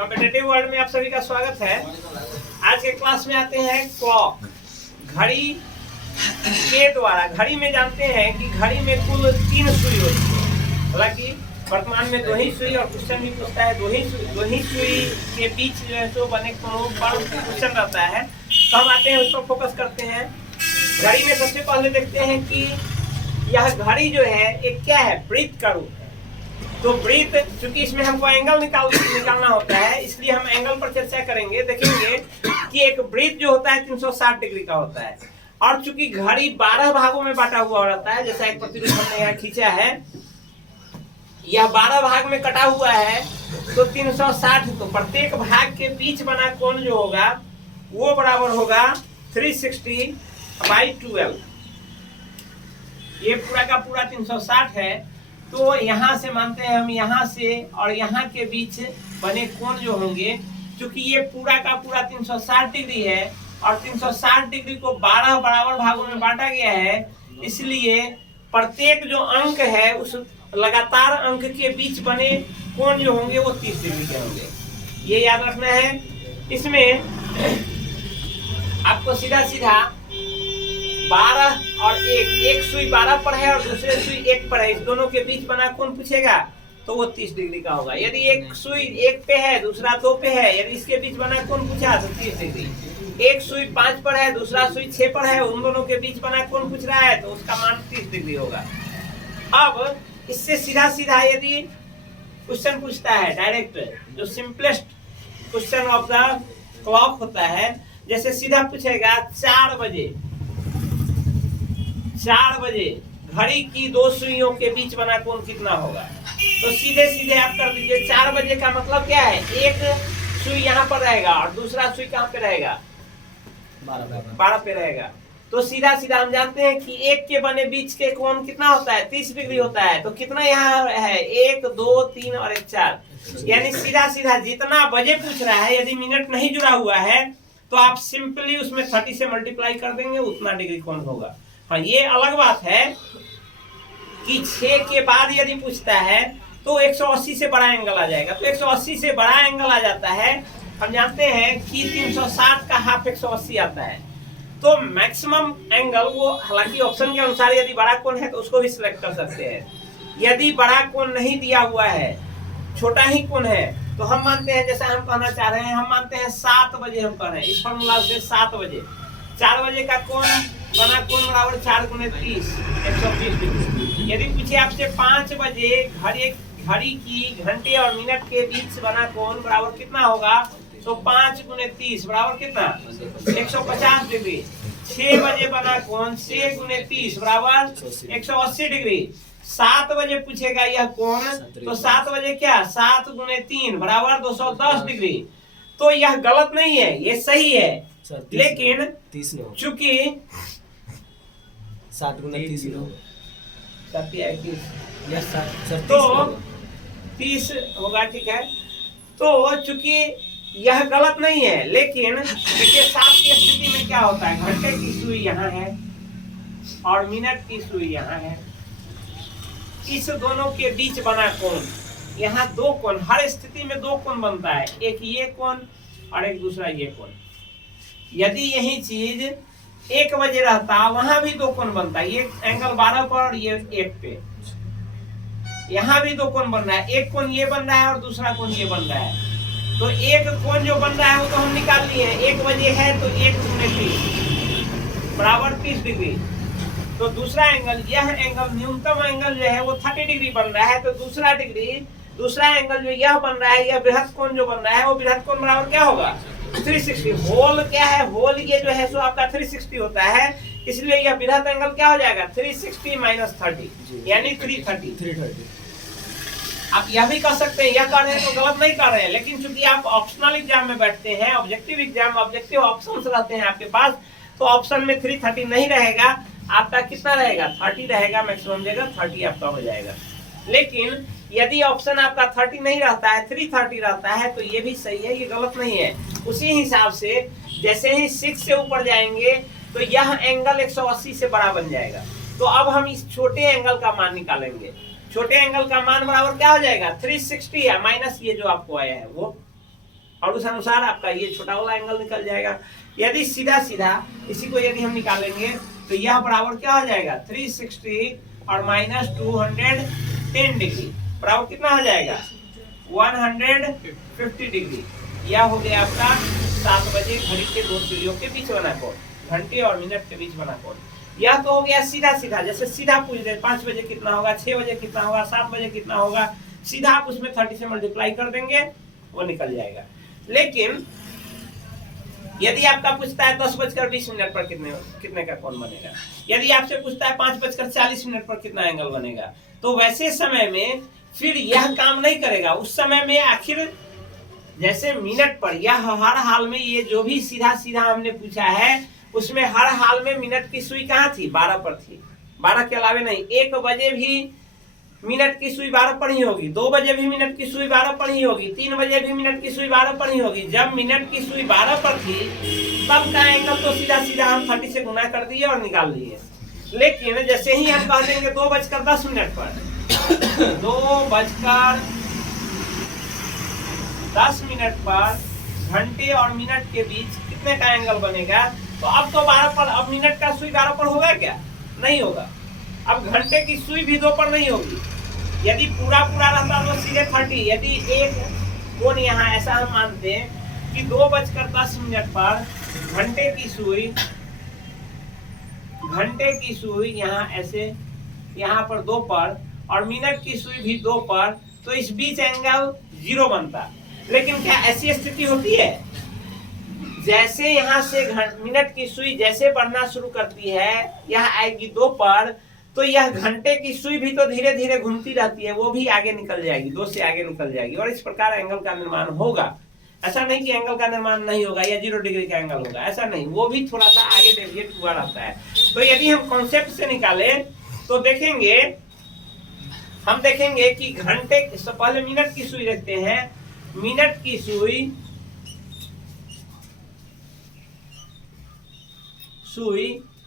Competitive world में आप सभी का स्वागत है। आज के क्लास में आते हैं क्लॉक, घड़ी के द्वारा। घड़ी में जानते हैं कि घड़ी में कुल 3 सुई होती है। हालांकि वर्तमान में 2 ही सुई और क्वेश्चन भी पूछता है 2 ही सुई के बीच जो है सो बने कोणों पर क्वेश्चन रहता है। तो हम आते हैं उस पर फोकस करते हैं। घड़ी में सबसे पहले देखते हैं कि यह घड़ी जो है एक क्या है, ब्रीथ का रूप है। तो ब्रीथ, चूंकि इसमें हमको एंगल निकालना होता है, इसलिए हम एंगल पर चर्चा करेंगे। देखेंगे कि एक ब्रीथ जो होता है 360 डिग्री का होता है, और चूंकि घड़ी 12 भागों में बांटा हुआ रहता है, जैसा एक प्रतिरूप हमने यहाँ खींचा है, यह 12 भाग में कटा हुआ है, तो 360, तो प्रत्येक भाग के बीच बना कोण जो होगा वो बराबर होगा 360/12। ये पूरा का पूरा 360 है। तो यहाँ से मानते हैं हम, यहाँ से और यहाँ के बीच बने कोण जो होंगे, क्योंकि ये पूरा का पूरा 360 डिग्री है और 360 डिग्री को 12 बराबर भागों में बांटा गया है, इसलिए प्रत्येक जो अंक है उस लगातार अंक के बीच बने कोण जो होंगे वो 30 डिग्री के होंगे। ये याद रखना है। इसमें आपको सीधा सीधा 12 और 1 सुई 12 पर है और दूसरे सुई 1 पर है, इस दोनों के बीच बना कोण पूछेगा तो वो 30 डिग्री का होगा। यदि एक सुई 1 पे है, दूसरा 2 पे है, यदि इसके बीच बना कोण पूछा तो 30 डिग्री। एक सुई 5 पर है, दूसरा सुई 6 पर है, उन दोनों के बीच बना कोण पूछ रहा है तो उसका मान 30 डिग्री होगा। अब इससे सीधा सीधा यदि क्वेश्चन पूछता है डायरेक्ट, जो simplest question of the clock होता है, जैसे सीधा पूछेगा 4 बजे घड़ी की 2 सुइयों के बीच बना कोण कितना होगा, तो सीधे सीधे आप कर दीजिए। 4 बजे का मतलब क्या है, एक सुई यहाँ पर रहेगा और दूसरा सुई कहाँ पे रहेगा, 12 पे रहेगा। तो सीधा सीधा हम जानते हैं कि 1 के बने बीच के कोण कितना होता है, 30 डिग्री होता है। तो कितना यहाँ है, 1 2 3 और 1 4, यानी सीधा सीधा जितना बजे पूछ रहा है, यदि मिनट नहीं जुड़ा हुआ है तो आप सिंपली उसमें 30 से मल्टीप्लाई कर देंगे, उतना डिग्री कोण होगा। हाँ, ये अलग बात है कि 6 के बाद यदि पूछता है तो 180 से बड़ा एंगल आ जाएगा। तो 180 से बड़ा एंगल आ जाता है। हम जानते हैं कि 360 का हाफ 180 आता है। तो मैक्सिमम एंगल वो, हालांकि ऑप्शन के अनुसार यदि बड़ा कोण है तो उसको भी सिलेक्ट कर सकते हैं। यदि बड़ा कोण नहीं दिया हुआ है, छोटा ही कोण है, तो हम मानते हैं, जैसा हम कहना चाह रहे हैं, हम मानते हैं 7 बजे हम कह रहे हैं, इस फॉर्मूला से 7 बजे 4 बजे का कोण बना कोण बराबर 4 × 30 130 डिग्री। यदि पूछे आपसे 5 बजे घड़ी की घंटे और मिनट के बीच बना कोण बराबर कितना होगा, तो 5 × 30 बराबर कितना, 150 डिग्री। 6 बजे बना कोण 6 × 30 बराबर 180 डिग्री। 7 बजे पूछेगा यह कोण, तो 7 बजे क्या, 7 × 3 बराबर 210 डिग्री। तो यह गलत नहीं है, ये सही है, लेकिन चूंकि 7 × 30 तो 30 होगा, ठीक है। तो चूंकि यह गलत नहीं है, लेकिन देखिए 7 की स्थिति में क्या होता है, घंटे की सुई यहाँ है और मिनट की सुई यहाँ है, इस दोनों के बीच बना कोण, यहाँ 2 कोण, हर स्थिति में 2 कोण बनता है, एक ये कोण और एक दूसरा ये कोण। यदि यही चीज 1 बजे रहता, वहां भी 2 कोण बनता है, ये एंगल 12 पर और ये 1 पे, यहाँ भी 2 कोण बन रहा है, एक कोण ये बन रहा है और दूसरा कोण ये बन रहा है। तो एक कोण जो बन रहा है वो तो हम निकाल लिए, 1 बजे है तो 1 × 30 बराबर 30 डिग्री। तो दूसरा एंगल, यह एंगल न्यूनतम एंगल जो है वो 30 डिग्री बन रहा है, तो दूसरा एंगल जो यह बन रहा है, यह बृहद कोण जो बन रहा है वो बृहद कोण बराबर क्या होगा, 360। होल क्या है, होल ये जो है सो आपका 360 होता है, इसलिए यह बृहद एंगल क्या हो जाएगा, 360 - 30 यानी 330। आप यह भी कह सकते हैं, यह कर रहे हैं तो गलत नहीं कर रहे हैं, लेकिन चूंकि आप ऑप्शनल एग्जाम में बैठते हैं, ऑब्जेक्टिव एग्जाम, ऑब्जेक्टिव ऑप्शंस रहते हैं आपके पास, तो ऑप्शन में 330 नहीं रहेगा, आपका कितना रहेगा, 30 रहेगा, मैक्सिमम जगह 30 आपका हो जाएगा। लेकिन यदि ऑप्शन आपका 30 नहीं रहता है, 330 रहता है, तो ये भी सही है, ये गलत नहीं है। उसी हिसाब से जैसे ही 6 से ऊपर जाएंगे तो यह एंगल 180 से बड़ा बन जाएगा। तो अब हम इस छोटे एंगल का मान निकालेंगे। छोटे एंगल का मान बराबर क्या हो जाएगा, 360 है माइनस ये जो आपको आया है वो और उस अनुसार आपका ये छोटा वाला एंगल निकल जाएगा। यदि सीधा सीधा इसी को यदि हम निकालेंगे तो यह बराबर क्या हो जाएगा 360 और माइनस 210 डिग्री बराबर कितना हो जाएगा 150 डिग्री। यह हो गया आपका 7 बजे घड़ी के दो सूर्यों के बीच बना कोण, घंटे और मिनट के बीच बना कोण। यह तो हो गया सीधा सीधा, जैसे सीधा पूछ दे 5 बजे कितना होगा, 6 बजे कितना होगा, 7 बजे कितना होगा, सीधा आप उसमें 30 से मल्टीप्लाई कर देंगे वो निकल जाएगा। लेकिन यदि आपका पूछता है 10:20 पर कितने का कोण बनेगा, यदि आपसे पूछता है 5:40 पर कितना एंगल बनेगा, तो वैसे समय में फिर यह काम नहीं करेगा। उस समय में आखिर जैसे मिनट पर यह हर हाल में ये जो भी सीधा सीधा हमने पूछा है उसमें हर हाल में मिनट की सुई कहाँ थी 12 पर थी, 12 के अलावे नहीं। 1 बजे भी मिनट की सुई 12 पर ही होगी, 2 बजे भी मिनट की सुई 12 पर ही होगी, 3 बजे भी मिनट की सुई 12 पर ही होगी। जब मिनट की सुई 12 पर थी तब का एंगल तो सीधा सीधा हम 30 से गुना कर दिए और निकाल लिए। लेकिन जैसे ही हम कह देंगे 2:10 पर 2:10 पर घंटे और मिनट के बीच कितने का एंगल बनेगा, तो अब तो 12 पर, अब मिनट का सुई 12 पर होगा क्या, नहीं होगा। अब घंटे की सुई भी 2 पर नहीं होगी। यदि पूरा रहता तो सीधे 30। यदि एक कोण यहाँ ऐसा हम मानते हैं कि 2:10 पर घंटे की सुई यहाँ ऐसे, यहाँ पर 2 पर और मिनट की सुई भी 2 पर, तो इस बीच एंगल 0 बनता। लेकिन क्या ऐसी स्थिति होती है, जैसे यहाँ से मिनट की सुई जैसे बढ़ना शुरू करती है यह आएगी 2 पर, तो यह घंटे की सुई भी तो धीरे धीरे घूमती रहती है, वो भी आगे निकल जाएगी, 2 से आगे निकल जाएगी और इस प्रकार एंगल का निर्माण होगा। ऐसा नहीं कि एंगल का निर्माण नहीं होगा या 0 डिग्री का एंगल होगा, ऐसा नहीं, वो भी थोड़ा सा आगे डेविएट हुआ रहता है। तो यदि हम कॉन्सेप्ट से निकालें तो हम देखेंगे कि घंटे से पहले मिनट की सुई देखते हैं। मिनट की सुई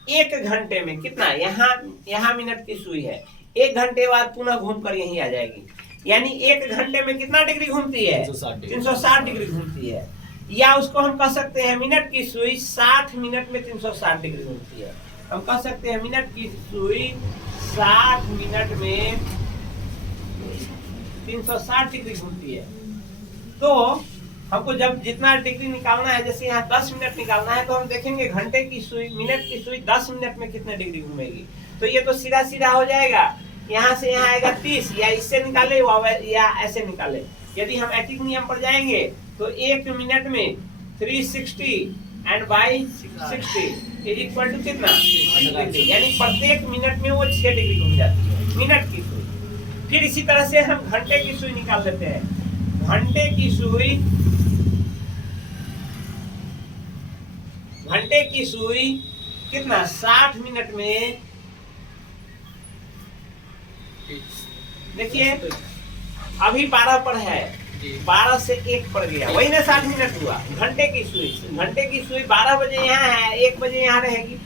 1 घंटे में कितना, यहाँ मिनट की सुई है, 1 घंटे बाद पुनः घूमकर यहीं आ जाएगी। यानी 1 घंटे में कितना डिग्री घूमती है 360 डिग्री घूमती है। या उसको हम कह सकते हैं मिनट की सुई 60 मिनट में 360 डिग्री घूमती है। हम कह सकते हैं मिनट की सुई 60 मिनट में 360 डिग्री घूमती है। तो हमको जब जितना डिग्री निकालना है, जैसे यहाँ 10 मिनट निकालना है, तो हम देखेंगे घंटे की सुई, मिनट की सुई 10 मिनट में कितने डिग्री घूमेगी। तो ये तो सीधा सीधा हो जाएगा, यहाँ से यहाँ आएगा 30, या इससे निकाले या ऐसे निकाले। यदि हम ऐतिक नियम पर जाएंगे तो 1 मिनट में 360 and by 60 is equal to कितना, यानी प्रत्येक मिनट में वो 6 डिग्री घूम जाती है मिनट की सुई। फिर इसी तरह से हम घंटे की सुई निकाल लेते हैं। घंटे की सुई कितना 60 मिनट में, देखिए अभी 12 पर है, 12 से 1 पर गया, वही ना 60 मिनट हुआ। घंटे की सुई 12 बजे यहाँ है, 1 बजे यहाँ रहेगी,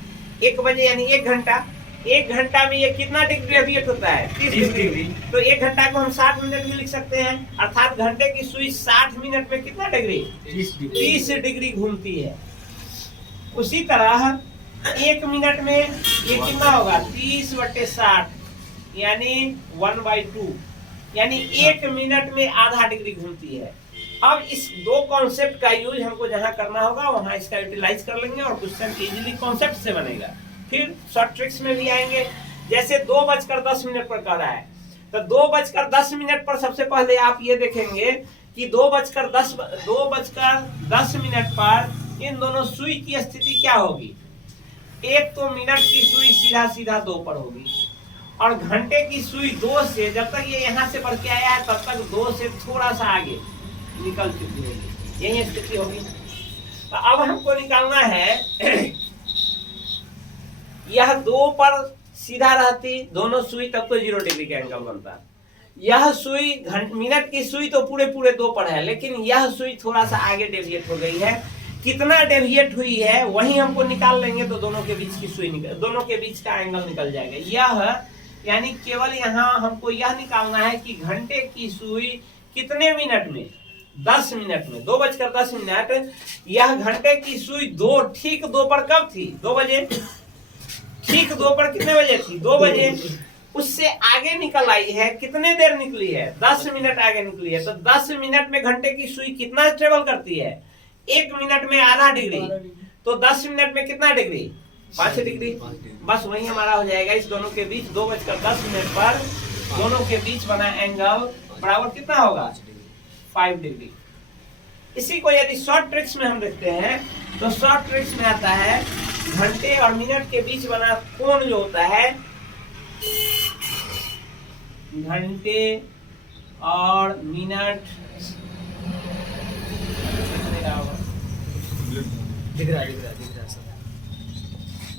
1 बजे यानी 1 घंटा। 1 घंटा में ये कितना डिग्री डेविएट होता है 30 डिग्री। तो 1 घंटा को हम 60 मिनट में लिख सकते हैं, अर्थात घंटे की सुई 60 मिनट में कितना डिग्री 30 डिग्री घूमती है। उसी तरह 1 मिनट में ये कितना होगा 30/60 यानी 1/2, यानी 1 मिनट में आधा डिग्री घूमती है। अब इस 2 कॉन्सेप्ट का यूज हमको जहां करना होगा वहां इसका यूटिलाइज कर लेंगे और क्वेश्चन इजीली कॉन्सेप्ट से बनेगा। फिर शॉर्ट ट्रिक्स में भी आएंगे। जैसे 2:10 पर कह रहा है, तो 2:10 पर सबसे पहले आप ये देखेंगे कि 2:10 पर इन दोनों सुई की स्थिति क्या होगी। एक तो मिनट की सुई सीधा सीधा 2 पर होगी और घंटे की सुई 2 से, जब तक ये यहाँ से बढ़ के आया है तब तक 2 से थोड़ा सा आगे निकल चुकी होगी, यही स्थिति होगी। तो अब हमको निकालना है यह 2 पर सीधा रहती दोनों सुई, तब तो 0 डिग्री का एंगल बनता। यह सुई मिनट की सुई तो पूरे 2 पर है, लेकिन यह सुई थोड़ा सा आगे डेविएट हो गई है। कितना डेविएट हुई है वही हमको निकाल लेंगे, तो दोनों के बीच की सुई दोनों के बीच का एंगल निकल जाएगा। यह यानी केवल यहाँ हमको यह निकालना है कि घंटे की सुई कितने मिनट में 10 मिनट में, 2:10। यह घंटे की सुई ठीक 2 पर कब थी? 2 बजे। ठीक 2 पर कितने बजे थी? 2 बजे। उससे आगे निकल आई है, कितने देर निकली है? 10 मिनट आगे निकली है। तो 10 मिनट में घंटे की सुई कितना ट्रेवल करती है? 1 मिनट में आधा डिग्री। तो 10 मिनट में कितना डिग्री? 5 डिग्री। बस वही हमारा हो जाएगा। इस दोनों के बीच 2:10 पर दोनों के बीच बना एंगल बराबर कितना होगा? 5 डिग्री। इसी को यदि शॉर्ट ट्रिक्स में हम देखते हैं तो शॉर्ट ट्रिक्स में आता है घंटे और मिनट के बीच बना कोण जो होता है, घंटे और मिनट दिख रहा है सर।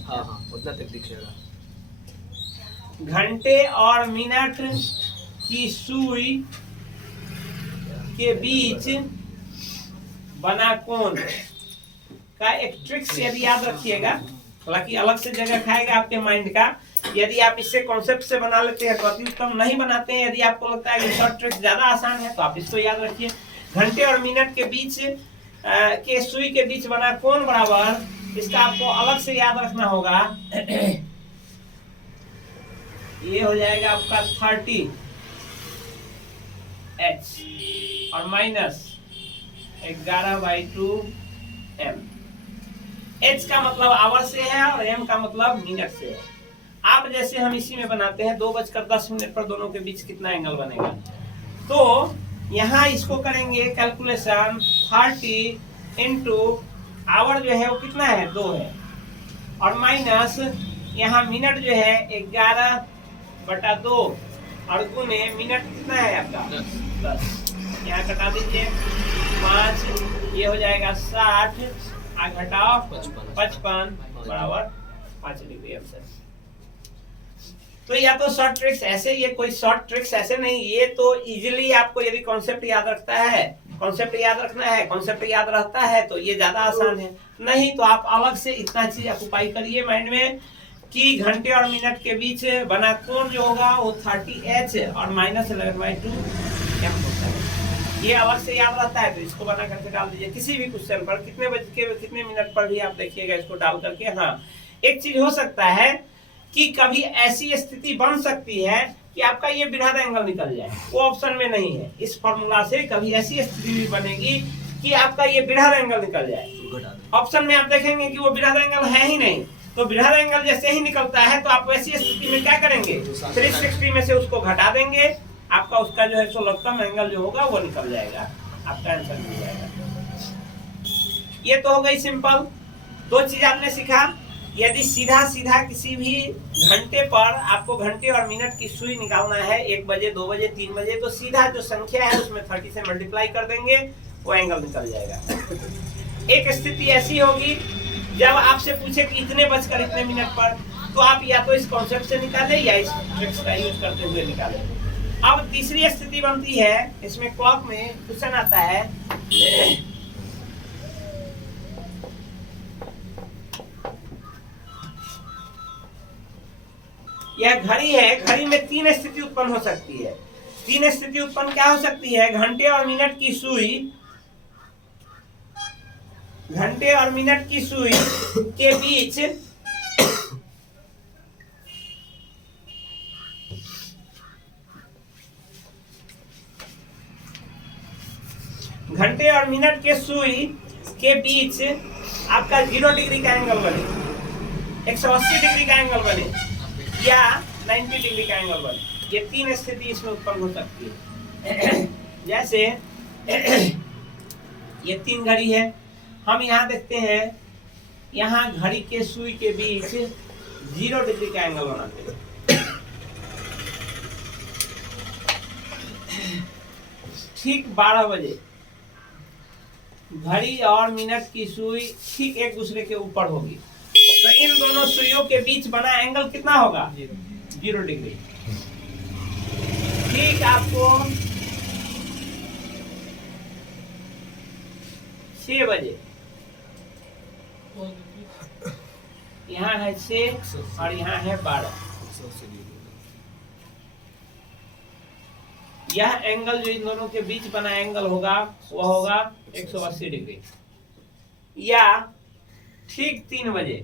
हाँ उतना तक दिखेगा। घंटे और मिनट की सुई के बीच बना कोण का एक ट्रिक्स यदि याद रखिएगा, हालांकि अलग से जगह खाएगा आपके माइंड का। यदि आप इससे कॉन्सेप्ट से बना लेते हैं तो अति उत्तम, नहीं बनाते हैं, यदि आपको लगता है कि शॉर्ट ट्रिक्स ज्यादा आसान है तो आप इसको याद रखिए। घंटे और मिनट के बीच के सुई के बीच बना कोण बराबर, इसका आपको अलग से याद रखना होगा। ये हो जाएगा आपका 30 H और माइनस 11/2 M। H का मतलब आवर से है और M का मतलब मिनट से है। आप जैसे हम इसी में बनाते हैं 2:10 पर दोनों के बीच कितना एंगल बनेगा। तो यहाँ इसको करेंगे कैलकुलेशन, 30 इंटू आवर जो है वो कितना है? 2 है, और माइनस यहाँ मिनट जो है 11/2 और गुने मिनट कितना है आपका? 10। यहाँ घटा दीजिए 5, ये हो जाएगा 60, घटाओ 55 बराबर 5 डिग्री आंसर। तो या तो शॉर्ट ट्रिक्स ऐसे, ये कोई शॉर्ट ट्रिक्स ऐसे नहीं, ये तो इजीली आपको यदि कॉन्सेप्ट याद रखना है, कॉन्सेप्ट याद रहता है तो ये ज्यादा आसान है। नहीं तो आप अलग से इतना चीज ऑक्युपाई करिए माइंड में कि घंटे और मिनट के बीच बना कोण जो होगा वो 30H और माइनस 11/2 M होता है। ये अलग से याद रहता है तो इसको बना करके डाल दीजिए किसी भी क्वेश्चन पर, कितने बजे के कितने मिनट पर भी आप देखिएगा इसको डाल करके। हाँ, एक चीज हो सकता है कि कभी ऐसी स्थिति बन सकती है कि आपका ये वृहद एंगल निकल जाए, वो ऑप्शन में नहीं है। इस फॉर्मूला से कभी ऐसी स्थिति भी बनेगी कि आपका ये वृहद एंगल निकल जाए। ऑप्शन में आप देखेंगे कि वो वृहद एंगल है ही नहीं, तो वृहद एंगल जैसे ही निकलता है तो आप वैसी स्थिति में क्या करेंगे? 360 में से उसको घटा देंगे, आपका उसका जो है सोलहत्तम एंगल जो होगा वो निकल जाएगा, आपका आंसर मिल जाएगा। ये तो हो गई सिंपल। 2 चीज आपने सीखा। यदि सीधा किसी भी घंटे पर आपको घंटे और मिनट की सुई निकालना है 1 बजे, 2 बजे, 3 बजे, तो सीधा जो संख्या है उसमें 30 से मल्टीप्लाई कर देंगे, वो एंगल निकल जाएगा। एक स्थिति ऐसी होगी जब आपसे पूछे कि इतने बजकर इतने मिनट पर, तो आप या तो इस कॉन्सेप्ट से निकाले या इस ट्रिक्स का यूज करते हुए निकाले। अब तीसरी स्थिति बनती है, इसमें क्लॉक में क्वेश्चन आता है, यह घड़ी है, घड़ी में 3 स्थिति उत्पन्न हो सकती है। 3 स्थिति उत्पन्न क्या हो सकती है? घंटे और मिनट की सुई के बीच घंटे और मिनट के सुई के बीच आपका 0 डिग्री का एंगल बने, 180 डिग्री का एंगल बने या 90 डिग्री का एंगल बने। ये 3 स्थिति इसमें उत्पन्न हो सकती है। जैसे ये 3 घड़ी है, हम यहाँ देखते हैं, यहाँ घड़ी के सुई के बीच 0 डिग्री का एंगल बनाते हैं। ठीक 12 बजे घड़ी और मिनट की सुई ठीक एक दूसरे के ऊपर होगी, तो इन दोनों सुइयों के बीच बना एंगल कितना होगा? 0 डिग्री। ठीक आपको 6 बजे, यहाँ है 6 और यहाँ है 12, यह एंगल जो इन दोनों के बीच बना एंगल होगा वह होगा 180 डिग्री। या ठीक 3 बजे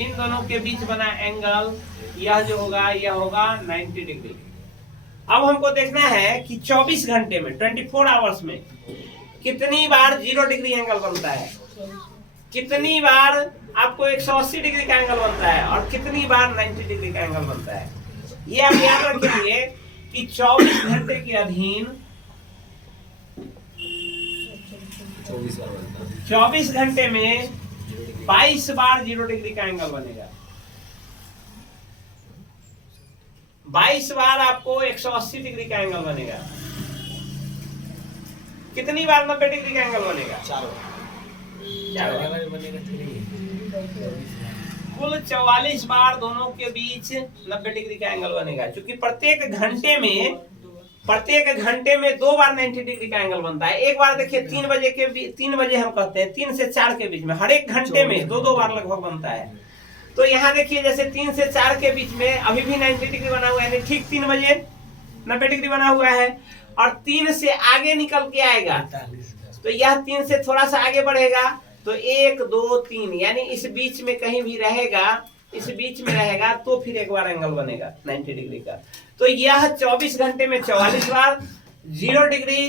इन दोनों के बीच बना एंगल यह जो होगा यह होगा 90 डिग्री। अब हमको देखना है कि 24 घंटे में 24 आवर्स में कितनी बार 0 डिग्री एंगल बनता है, कितनी बार आपको 180 डिग्री का एंगल बनता है और कितनी बार 90 डिग्री का एंगल बनता है। ये आप याद रखेंगे कि 24 घंटे के अधीन 24 घंटे में 22 बार 0 डिग्री का एंगल बनेगा। 22 बार आपको 180 डिग्री का एंगल बनेगा। कितनी बार 90 डिग्री का एंगल बनेगा? 4 बार बनेगा। कुल 44 बार दोनों के बीच 90 डिग्री का एंगल बनेगा। क्योंकि प्रत्येक घंटे में 2 बार 90 डिग्री का एंगल बनता है। एक बार देखिए 3 बजे हम कहते हैं 3 से 4 के बीच में हर एक घंटे में 2 बार लगभग बनता है। तो यहाँ देखिए जैसे 3 से 4 के बीच में अभी भी 90 डिग्री बना हुआ है, ठीक 3 बजे 90 डिग्री बना हुआ है। और 3 से आगे निकल के आएगा तो यह 3 से थोड़ा सा आगे बढ़ेगा तो 1 2 3 यानी इस बीच में कहीं भी रहेगा, इस बीच में रहेगा तो फिर एक बार एंगल बनेगा 90 डिग्री का। तो यह 24 घंटे में 44 बार 0 डिग्री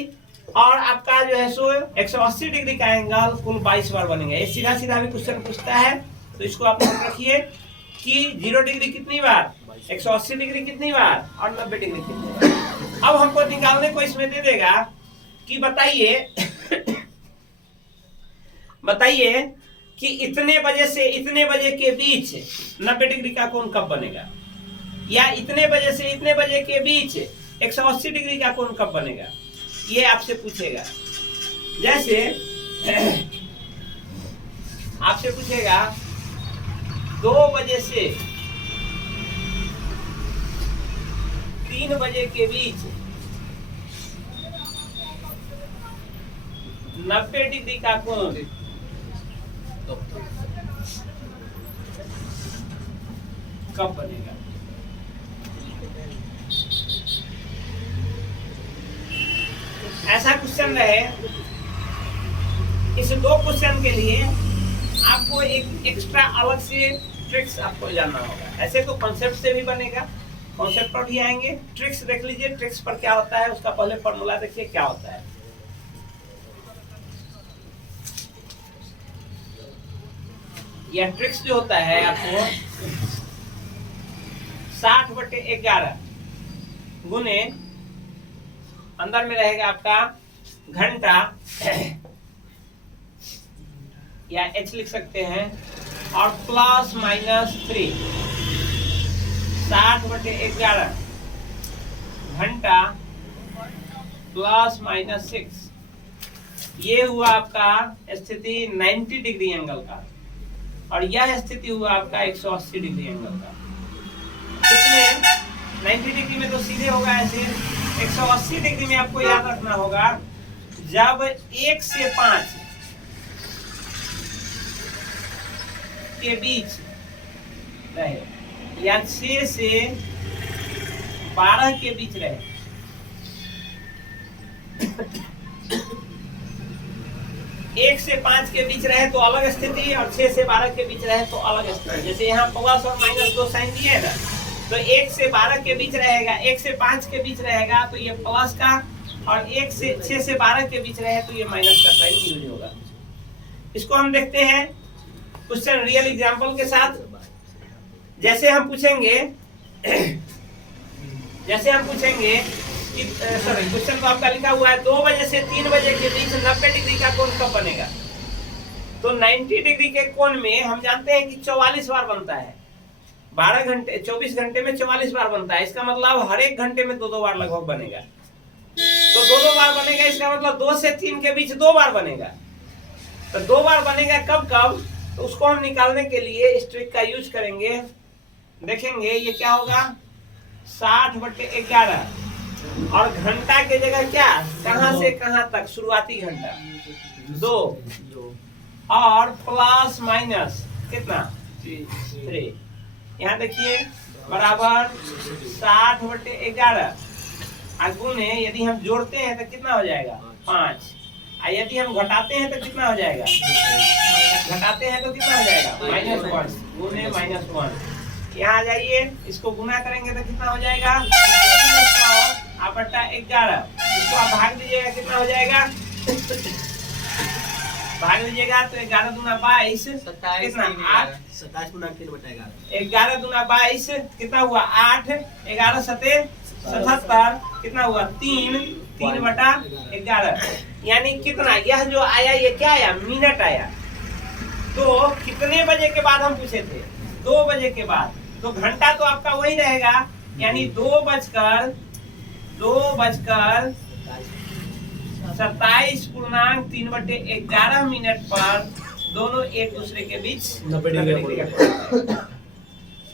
और आपका जो है सो 180 डिग्री का एंगल कुल 22 बार बनेगा। ये सीधा सीधा भी क्वेश्चन पूछता है तो इसको आप नोट रखिए कि 0 डिग्री कितनी बार, 180 डिग्री कितनी बार और 90 डिग्री कितनी बार। अब हमको निकालने को इसमें दे देगा कि बताइए कि इतने बजे से इतने बजे के बीच 90 डिग्री का कोण कब बनेगा, या इतने बजे से इतने बजे के बीच 180 डिग्री का कोण कब बनेगा, ये आपसे पूछेगा। जैसे आपसे पूछेगा 2 बजे से 3 बजे के बीच 90 डिग्री का कोण कब बनेगा। ऐसा क्वेश्चन रहे, इस 2 क्वेश्चन के लिए आपको एक एक्स्ट्रा अलग से ट्रिक्स आपको जानना होगा। ऐसे तो कॉन्सेप्ट से भी बनेगा, कॉन्सेप्ट पर भी आएंगे। ट्रिक्स देख लीजिए, ट्रिक्स पर क्या होता है उसका पहले फॉर्मूला देखिए क्या होता है। यह ट्रिक्स जो होता है आपको 60/11 गुने अंदर में रहेगा आपका घंटा या h लिख सकते हैं और प्लस माइनस 3 60/11 घंटा प्लस माइनस 6। ये हुआ आपका स्थिति 90 डिग्री एंगल का और यह स्थिति हुआ आपका 180 डिग्री एंगल का। इसमें 90 डिग्री में तो सीधे होगा ऐसे, 180 डिग्री में आपको याद रखना होगा जब 1 से 5 के बीच रहे या 6 से 12 के बीच रहे। 1 से 5 के बीच रहे तो अलग स्थिति और 6 से 12 के बीच रहे तो अलग स्थिति। जैसे यहाँ प्लस और माइनस 2 साइन दिए ना, तो 1 से 12 के बीच रहेगा, 1 से 5 के बीच रहेगा तो ये प्लस का, और 1 से 6 से 12 के बीच रहे तो ये माइनस का साइन यूज होगा। इसको हम देखते हैं क्वेश्चन रियल एग्जांपल के साथ। जैसे हम पूछेंगे कि सॉरी, क्वेश्चन तो आपका लिखा हुआ है 2 बजे से 3 बजे के बीच 90 डिग्री का कोण कब बनेगा। तो 90 डिग्री के कोण में हम जानते हैं कि 44 बार बनता है। 24 घंटे में 44 बार बनता है। इसका मतलब हर एक घंटे में 2 बार लगभग बनेगा। तो 2 बार बनेगा, इसका मतलब 2 से 3 के बीच 2 बार बनेगा। तो 2 बार बनेगा कब कब, तो उसको हम निकालने के लिए इस ट्रिक का यूज करेंगे। देखेंगे ये क्या होगा 60/11 और घंटा के जगह क्या, कहां से कहां तक, शुरुआती घंटा 2 और प्लस माइनस कितना 3, यहाँ देखिए बराबर 60/11 गुणे यदि हम जोड़ते हैं तो कितना हो जाएगा 5, और यदि हम घटाते हैं तो कितना हो जाएगा, घटाते हैं तो कितना हो जाएगा -1 गुणे -1। यहाँ आ जाइए, इसको गुना करेंगे तो कितना हो जाएगा 300/11। इसको आप भाग दीजिएगा, कितना हो जाएगा भाग लीजिएगा तो 11 दूना 22, कितना 8, 11 दूना 22 कितना हुआ 8, 11 सते 77, कितना हुआ 3/11। यानी कितना, यह जो आया ये क्या आया, मिनट आया। तो कितने बजे के बाद हम पूछे थे, 2 बजे के बाद, तो घंटा तो आपका वही रहेगा, यानी 2:27.3/11 मिनट पर दोनों एक दूसरे के बीच 90 डिग्री का।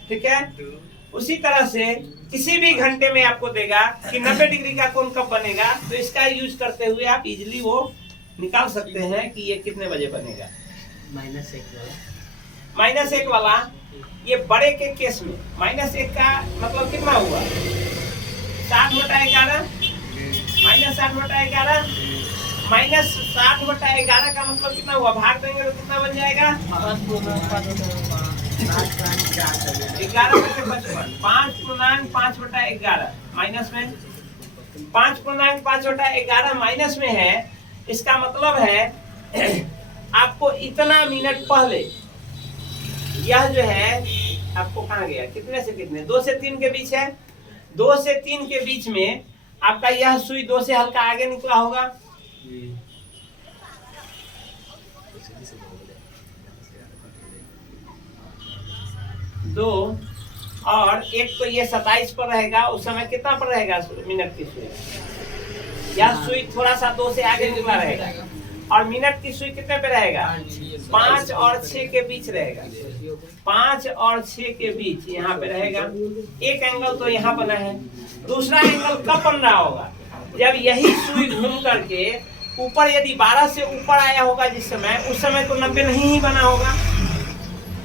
ठीक है, उसी तरह से किसी भी घंटे में आपको देगा कि 90 डिग्री का कोण कब बनेगा, तो इसका यूज करते हुए आप इजीली वो निकाल सकते हैं कि ये कितने बजे बनेगा। -1 वाला ये बड़े के केस में -1 का मतलब कितना हुआ 60/11, -60/11 -60/11 का मतलब कितना हुआ, भाग देंगे तो कितना बन जाएगा 11/55। 5.5/11 माइनस में 5.5/11 माइनस में है। इसका मतलब है आपको इतना मिनट पहले यह जो है आपको कहाँ गया, कितने से कितने, 2 से 3 के बीच है, 2 से 3 के बीच में आपका यह सुई 2 से हल्का आगे निकला होगा। 2 और 1 तो ये 27 पर रहेगा, उस समय कितना पर रहेगा मिनट की सुई, यह सुई थोड़ा सा 2 से आगे निकला रहेगा, और मिनट की सुई कितने पे रहेगा 5 और 6 के बीच रहेगा, 5 और 6 के बीच यहाँ पे रहेगा। एक एंगल तो यहाँ बना है, दूसरा एंगल कब बन रहा होगा, जब यही सुई घूम करके ऊपर यदि 12 से ऊपर आया होगा जिस समय, उस समय तो 90 नहीं ही बना होगा,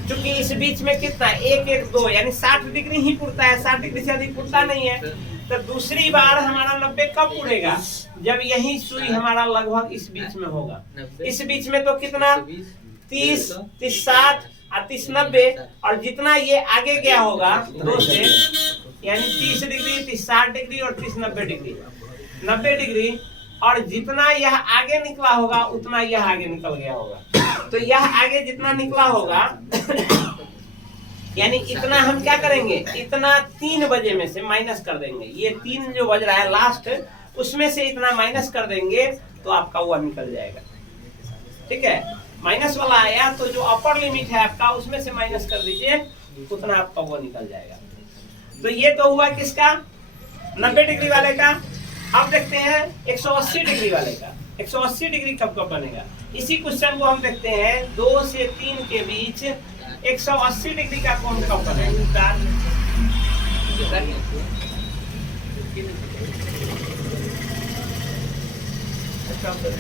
क्योंकि इस बीच में कितना 1 1 2 यानी 60 डिग्री ही पुड़ता है, 60 डिग्री से अधिक पुड़ता नहीं है। तो दूसरी बार हमारा 90 कब पुड़ेगा, जब यही सुई हमारा लगभग इस बीच में होगा। इस बीच में तो कितना 30 30 60 और 30 90, और जितना ये आगे गया होगा 2 से, यानी 30 डिग्री 30 60 डिग्री और 30 90 डिग्री 90 डिग्री, और जितना यह आगे निकला होगा उतना यह आगे निकल गया होगा। तो यह आगे जितना निकला होगा यानी इतना हम क्या करेंगे, इतना 3 बजे में से माइनस कर देंगे, ये 3 जो बज रहा है लास्ट, उसमें से इतना माइनस कर देंगे तो आपका वह निकल जाएगा। ठीक है, माइनस वाला आया तो जो अपर लिमिट है आपका उसमें से माइनस कर दीजिए, उतना आपका वो निकल जाएगा। तो ये तो हुआ किसका 90 डिग्री वाले का। अब देखते हैं 180 डिग्री वाले का। 180 डिग्री कब कब बनेगा, इसी क्वेश्चन को हम देखते हैं। 2 से 3 के बीच 180 डिग्री का कोण कब बनेगा।